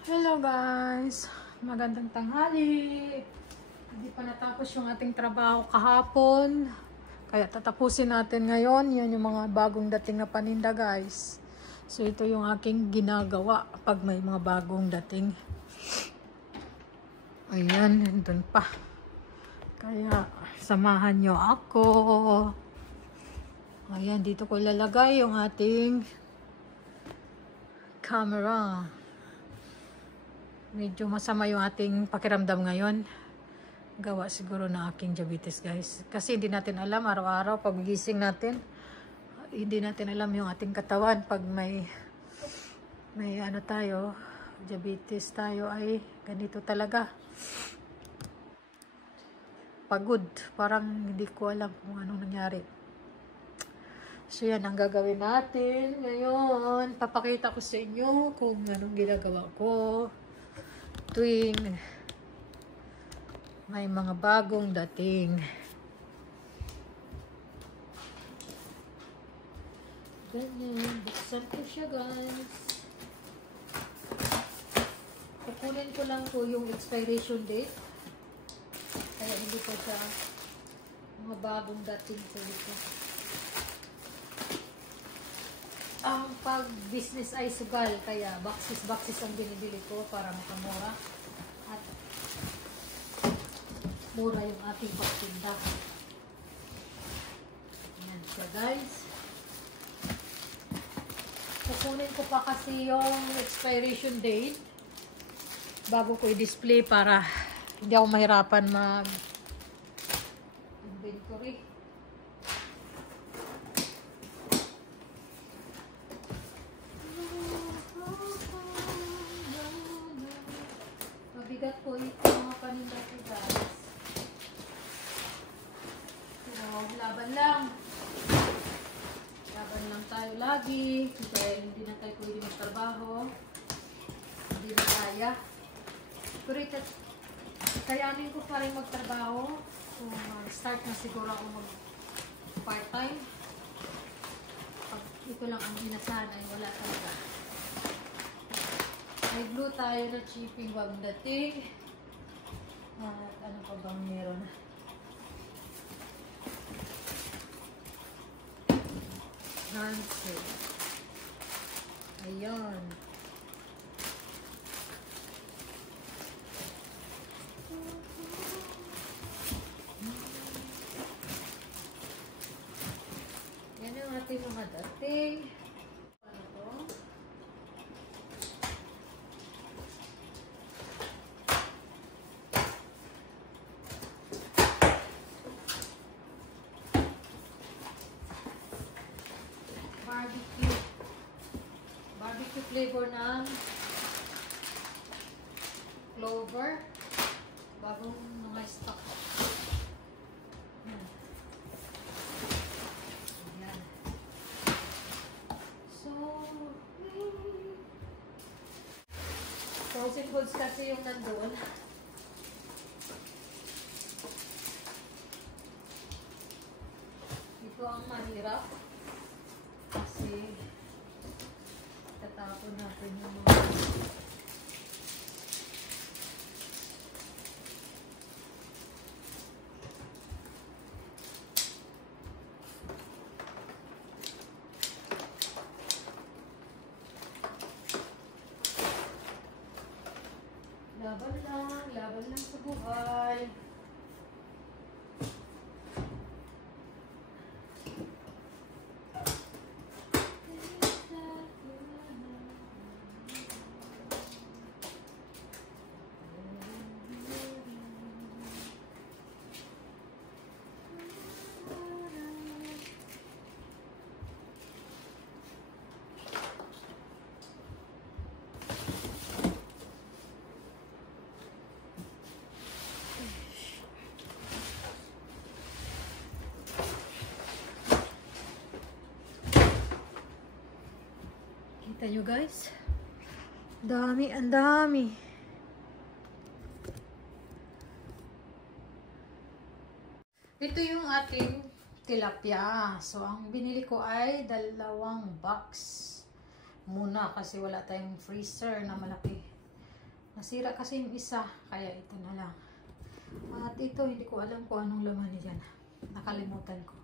Hello guys! Magandang tanghali! Hindi pa natapos yung ating trabaho kahapon. Kaya tatapusin natin ngayon. Yan yung mga bagong dating na paninda guys. So ito yung aking ginagawa pag may mga bagong dating. Ayan, dun pa. Kaya samahan nyo ako. Ayan, dito ko ilalagay yung ating camera. Medyo masama yung ating pakiramdam ngayon. Gawa siguro ng aking diabetes guys. Kasi hindi natin alam araw-araw pag gising natin. Hindi natin alam yung ating katawan pag may ano tayo, diabetes tayo ay ganito talaga. Pagod. Parang hindi ko alam kung anong nangyari. So yan ang gagawin natin ngayon. Papakita ko sa inyo kung anong ginagawa ko tuwing may mga bagong dating. Ganyan. Buksan ko siya guys. Kukunin ko lang po yung expiration date. Kaya hindi ko siya mga bagong dating po ito. Ang pag-business ay sugal. Kaya boxes ang binibili ko para makamura. At mura yung ating pagtinda. Ayan siya guys. Kukunin ko pa kasi yung expiration date bago ko i-display para hindi ako mahirapan mag-inventory. Mabigat po ito mga paninda ko guys. So, laban lang. Laban lang tayo lagi. Kasi hindi na tayo pwede magtrabaho. Hindi na kaya. Pero kayanin ko pa rin magtrabaho. Kung start na siguro ako mag part-time. Pag ito lang ang inasahan ay wala talaga. May blue tayo na chipping bagong dating. At ano pa bang meron? Hansel. Ayan. Yan ang ating mga dating. Ano to? Barbecue flavor ng clover. Bagong mga stock. Ayan. So, frozen foods kasi yung nandun. Ito ang mahirap. Kasi tatapon natin yung mga laban lang sa buhay. Kita nyo guys? Dami, ang dami. Ito yung ating tilapia. So, ang binili ko ay 2 box. Muna kasi wala tayong freezer na malaki. Nasira kasi yung isa, kaya ito na lang. At ito, hindi ko alam kung anong laman niya dyan. Nakalimutan ko.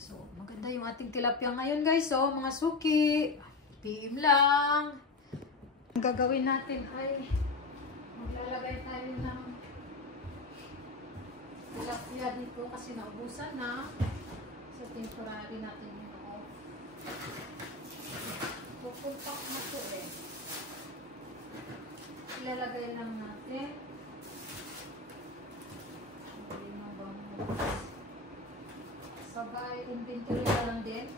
So, maganda yung ating tilapia ngayon guys. So, mga suki, PM lang. Ang gagawin natin ay maglalagay tayo ng tilapia dito kasi naubusan na. So, temporary natin yun ako. Pupulpak na to eh. Ilalagay lang natin. Sabay, inventory na lang din.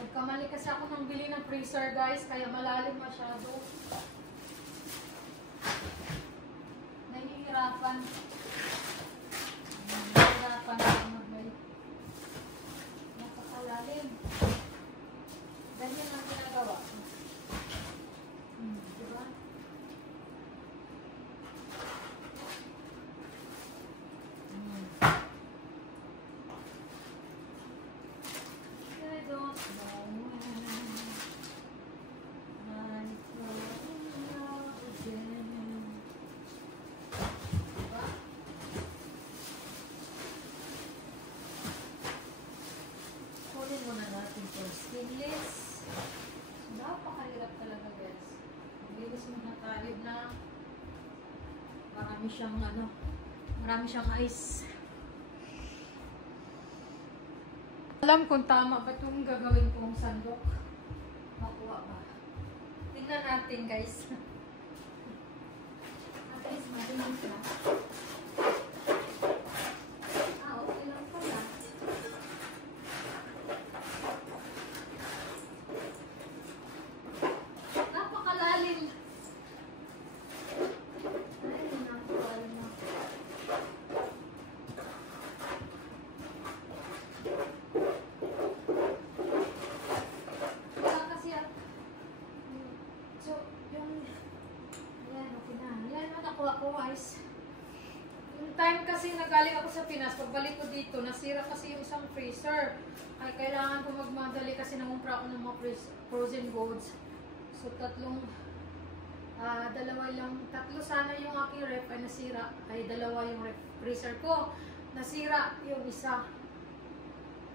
Nagkamali kasi ako ng bili ng freezer guys, kaya malalim masyado. Nahihirapan. Nahihirapan ako magbay. Napakalalim. Ganyan ang ginagawa. Diba? I don't know when I fall in love again. Diba? Kunin muna natin for stainless. Napakahirap talaga guys. Maglinis muna tayo na marami siyang ice. Alam kung tama ba itong gagawin kong sandok. Makuha ba? Tingnan natin guys. At least malinis na. Okay lang pala. Napakalalim. Ay, napakalalim na. Yung time kasi nagaling ako sa Pinas, pagbalik ko dito, nasira kasi yung isang freezer. Ay kailangan ko magmadali kasi nangumpra ako ng mga frozen goods. So tatlo sana yung aking ref ay nasira. Ay dalawa yung freezer ko. Nasira yung isa.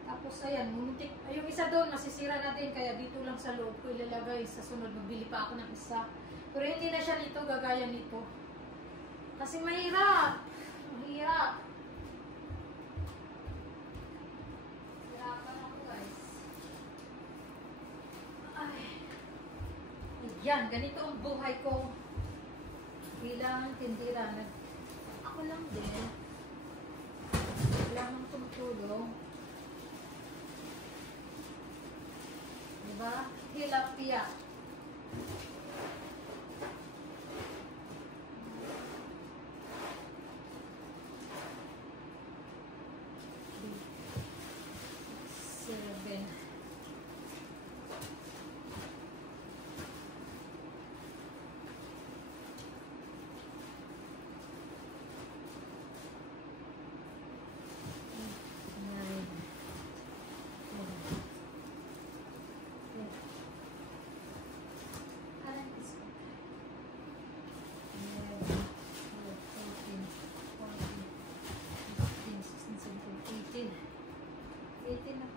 Tapos ayan, muntik. Ay, yung isa doon, masisira na din. Kaya dito lang sa loob ko ilalagay. Sa sunod, magbili pa ako ng isa. Pero hindi na siya nito, gagaya nito. Kasi mahirap. Mahirap. Hirapan ako guys. Ay. Ayan, ganito ang buhay ko. Bilang tindira. Ako lang din. Kailangan tumutulong. Diba? Tilapia.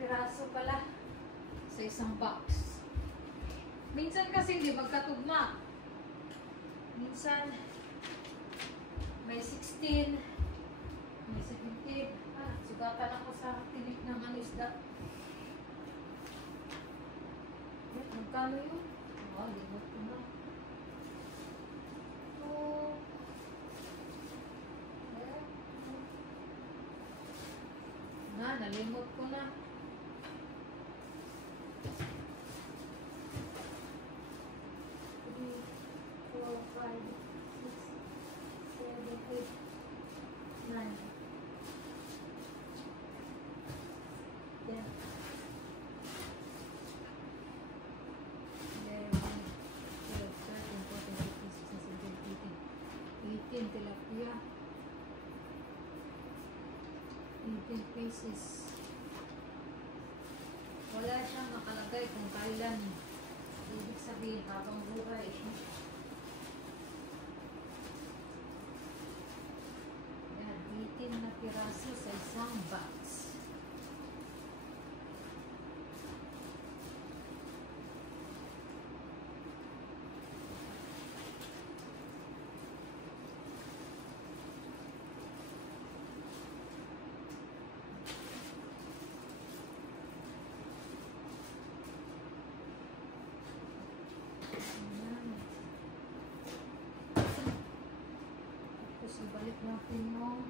Piraso pala sa isang box. Minsan kasi hindi magkatugma. Minsan may 16, may 17. Sugatan ako sa tinik ng isda. Magkano yun? Limot ko na. Nalimot ko na. 18 tilapia. 18 pieces. Wala siyang nakalagay kung kailan. Ibig sabihin, habang buhay. Yan, 18 na piraso sa isang box. Tapos ibalik natin yung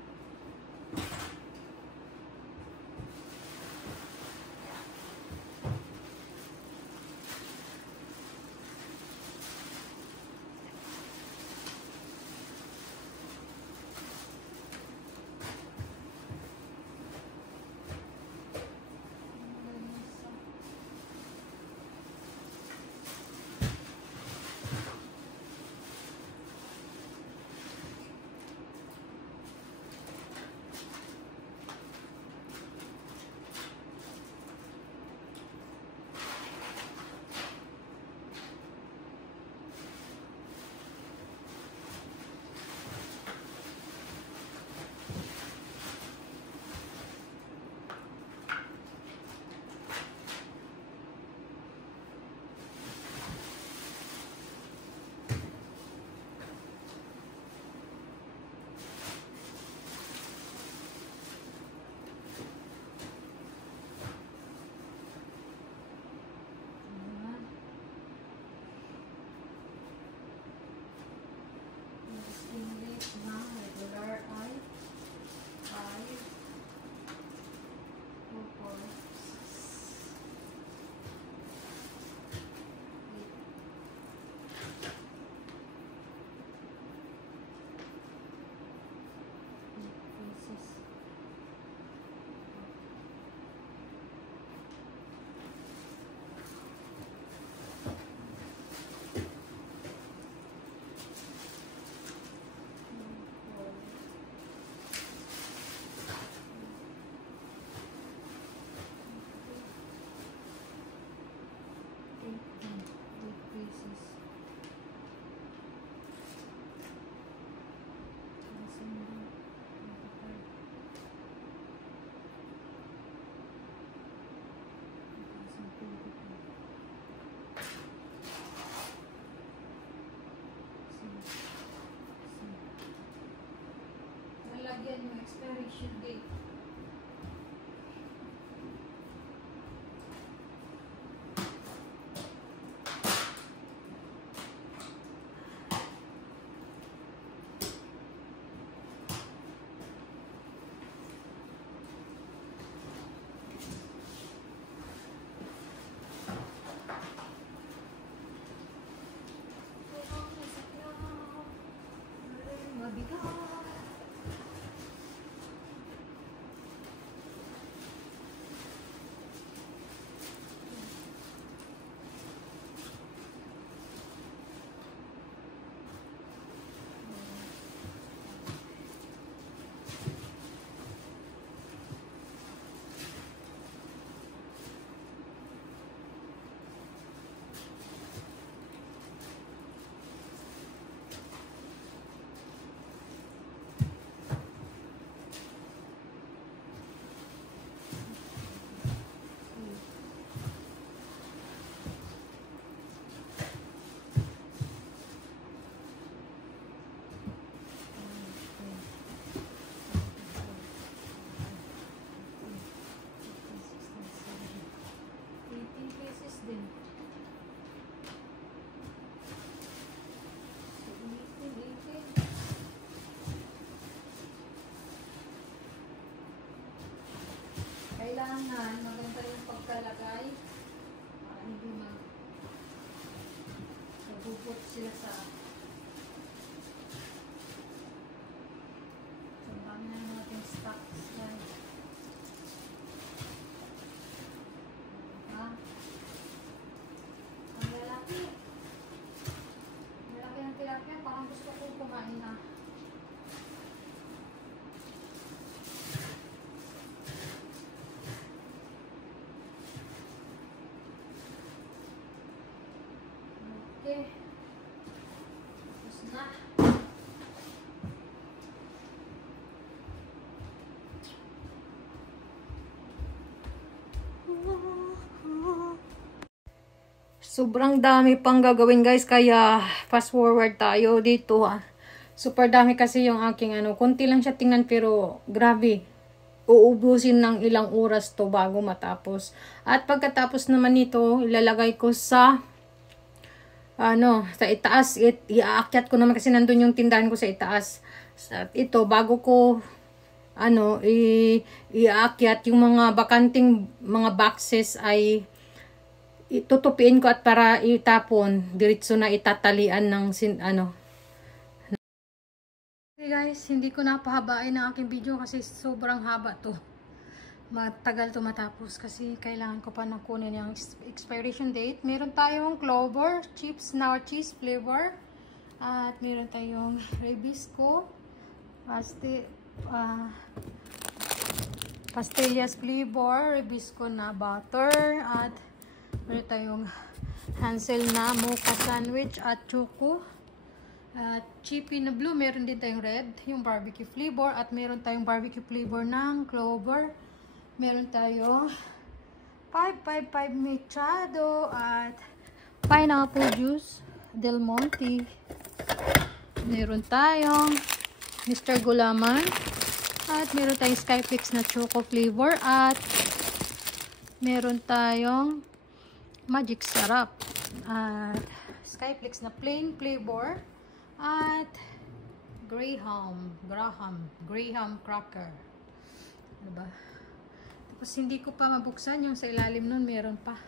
English na regular ay 5, 2, 4, 6, 8 pieces. Nalagyan yung expiration date. Mabigat. Din. So, ulitin. Kailangan maganda yung pagkalagay para hindi magbubot sila sa dami na natin stocks guys. Parang gusto ko kumain na. Sobrang dami pang gagawin guys, kaya fast forward tayo dito Super dami kasi yung aking konti lang siya tingnan pero grabe. Uubusin ng ilang oras to bago matapos. At pagkatapos naman nito, ilalagay ko sa sa itaas. Iaakyat ko naman kasi nandun yung tindahan ko sa itaas. At ito, bago ko iaakyat yung mga bakanting mga boxes ay itutupiin ko at para itapon, diretso na itatalian ng Okay guys, hindi ko napahabain ang aking video kasi sobrang haba to. Matagal to matapos kasi kailangan ko pa nakunin yung expiration date. Meron tayong Clover chips na cheese flavor. At meron tayong Rebisco pastillas flavor, Rebisco na butter, at meron tayong Hansel na mocha sandwich at choco. At Chippy na blue, meron din tayong red, yung barbecue flavor. At meron tayong barbecue flavor ng Clover. Meron tayong 555 machado at pineapple juice Del Monte. Meron tayong Mr. Gulaman. At meron tayong Skyflix na choco flavor. At meron tayong Magic Sarap. At Skyflix na plain flavor. At Graham cracker. Diba? Tapos hindi ko pa mabuksan yung sa ilalim nun, meron pa.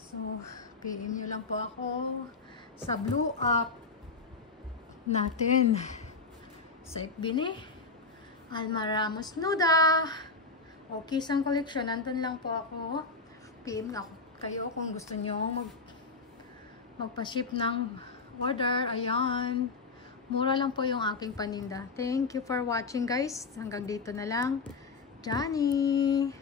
So, PM nyo lang po ako sa Blue Up natin. Sa FB ni Alma Ramos Nuda. Okay, isang collection. Nandun lang po ako. PM ako kayo kung gusto nyo magpa-ship ng order. Ayan. Mura lang po yung aking paninda. Thank you for watching guys. Hanggang dito na lang. Johnny!